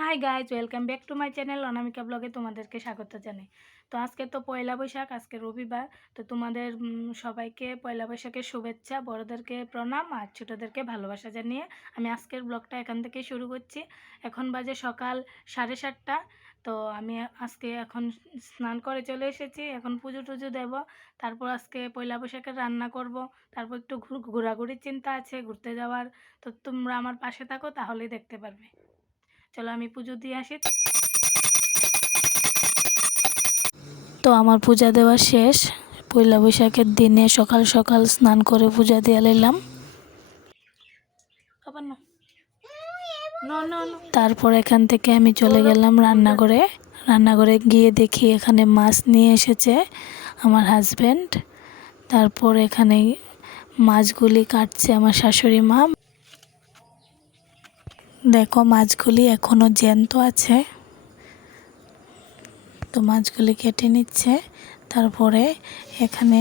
High guys, welcome back to my channel Anamika ব্লগে তোমাদেরকে স্বাগত জানাই। তো আজকে তো পয়লা বৈশাখ, আজকে রবিবার। তো তোমাদের সবাইকে পয়লা বৈশাখের শুভেচ্ছা, বড়োদেরকে প্রণাম আর ছোটোদেরকে ভালোবাসা জানিয়ে আমি আজকের ব্লগটা এখান থেকে শুরু করছি। এখন বাজে সকাল 7:30। তো আমি আজকে এখন স্নান করে চলে এসেছি, এখন পুজো টুজো দেব। তারপর আজকে পয়লা বৈশাখের রান্না করব। তারপর একটু ঘোরাঘুরির চিন্তা আছে, ঘুরতে যাওয়ার। তো তোমরা আমার পাশে থাকো, তাহলেই দেখতে পারবে। চলো আমি পুজো দিয়ে আসি। তো আমার পূজা দেওয়া শেষ। পয়লা বৈশাখের দিনে সকাল সকাল স্নান করে পূজা দিয়ে নিলাম। তারপর এখান থেকে আমি চলে গেলাম রান্নাঘরে। রান্নাঘরে গিয়ে দেখি এখানে মাছ নিয়ে এসেছে আমার হাজব্যান্ড। তারপর এখানে মাছগুলি কাটছে আমার শাশুড়ি মা। দেখো মাছগুলি এখনও জ্যান্ত আছে, তো মাছগুলি কেটে নিচ্ছে। তারপরে এখানে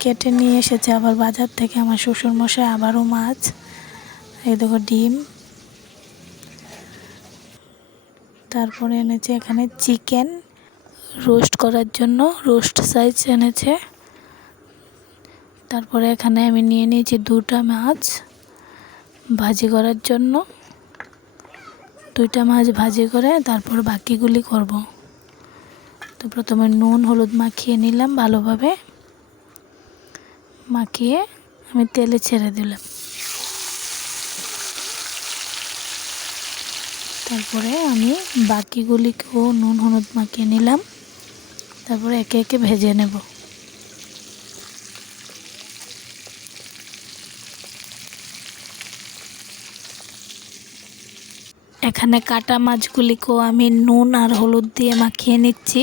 কেটে নিয়ে এসেছে আবার বাজার থেকে আমার শ্বশুরমশাই আবারও মাছ। এই দেখো ডিম। তারপরে এনেছে এখানে চিকেন রোস্ট করার জন্য, রোস্ট সাইজ এনেছে। তারপরে এখানে আমি নিয়ে নিয়েছি 2টা মাছ ভাজি করার জন্য। 2টা মাছ ভাজি করে তারপর বাকিগুলি করব। তো প্রথমে নুন হলুদ মাখিয়ে নিলাম, ভালোভাবে মাখিয়ে আমি তেলে ছেড়ে দিলাম। তারপরে আমি বাকিগুলিকেও নুন হলুদ মাখিয়ে নিলাম। তারপরে একে একে ভেজে নেব। এখানে কাটা মাছগুলিকেও আমি নুন আর হলুদ দিয়ে মাখিয়ে নিচ্ছি।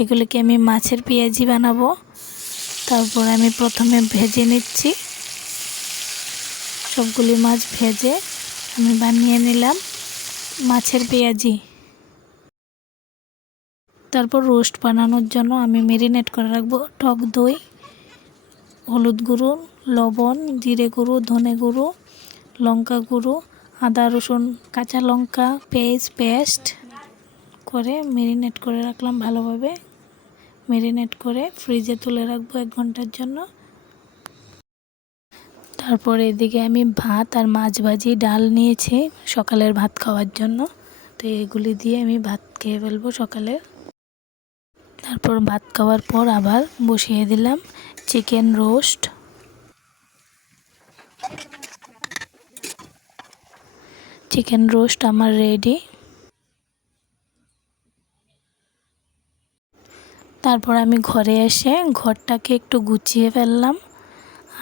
এগুলিকে আমি মাছের পেঁয়াজি বানাবো। তারপর আমি প্রথমে ভেজে নিচ্ছি। সবগুলি মাছ ভেজে আমি বানিয়ে নিলাম মাছের পেঁয়াজি। তারপর রোস্ট বানানোর জন্য আমি ম্যারিনেট করে রাখবো টক দই, হলুদ গুঁড়ো, লবণ, জিরে গুঁড়ো, ধনে গুঁড়ো, লঙ্কা গুঁড়ো, আদা রসুন কাঁচা লঙ্কা পেস্ট করে ম্যারিনেট করে রাখলাম ভালোভাবে। ম্যারিনেট করে ফ্রিজে তুলে রাখবো 1 ঘন্টার জন্য। তারপর এদিকে আমি ভাত আর মাছ ভাজি ডাল নিয়েছি সকালের ভাত খাওয়ার জন্য। তো এগুলি দিয়ে আমি ভাত খেয়ে ফেলবো সকালে। তারপর ভাত খাওয়ার পর আবার বসিয়ে দিলাম চিকেন রোস্ট। চিকেন রোস্ট আমার রেডি। তারপর আমি ঘরে এসে ঘরটাকে একটু গুছিয়ে ফেললাম।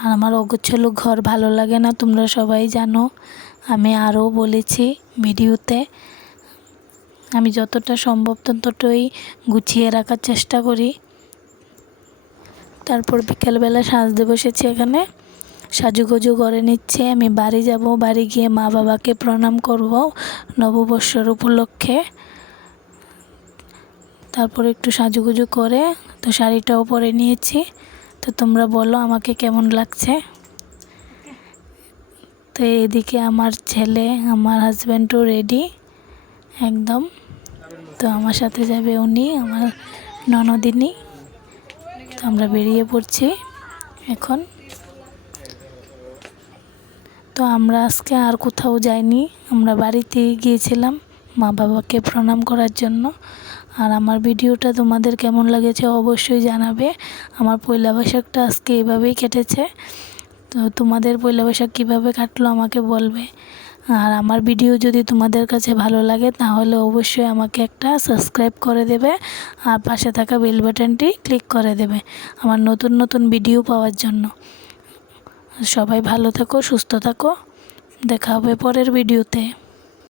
আর আমার অগোছালো ঘর ভালো লাগে না, তোমরা সবাই জানো। আমি আরও বলেছি ভিডিওতে, আমি যতটা সম্ভব ততটাই গুছিয়ে রাখার চেষ্টা করি। তারপর বিকেলবেলা সাজতে বসেছি, এখানে সাজুগুজু করে নিচ্ছে। আমি বাড়ি যাব, বাড়ি গিয়ে মা বাবাকে প্রণাম করব নববর্ষের উপলক্ষে। তারপর একটু সাজুগুজু করে তো শাড়িটাও পরে নিয়েছি। তো তোমরা বলো আমাকে কেমন লাগছে। তো এদিকে আমার ছেলে, আমার হাজব্যান্ডও রেডি একদম। তো আমার সাথে যাবে উনি, আমার ননদিনী। তো আমরা বেরিয়ে পড়ছি এখন। তো আমরা আজকে আর কোথাও যাইনি, আমরা বাড়িতেই গিয়েছিলাম মা বাবাকে প্রণাম করার জন্য। আর আমার ভিডিওটা তোমাদের কেমন লেগেছে অবশ্যই জানাবে। আমার পয়লা বৈশাখটা আজকে এভাবেই কেটেছে। তো তোমাদের পয়লা বৈশাখ কীভাবে কাটলো আমাকে বলবে। আর আমার ভিডিও যদি তোমাদের কাছে ভালো লাগে তাহলে অবশ্যই আমাকে একটা সাবস্ক্রাইব করে দেবে আর পাশে থাকা বেল বাটনটি ক্লিক করে দেবে আমার নতুন নতুন ভিডিও পাওয়ার জন্য। সবাই ভালো থাকো, সুস্থ থাকো, দেখা হবে পরের ভিডিওতে।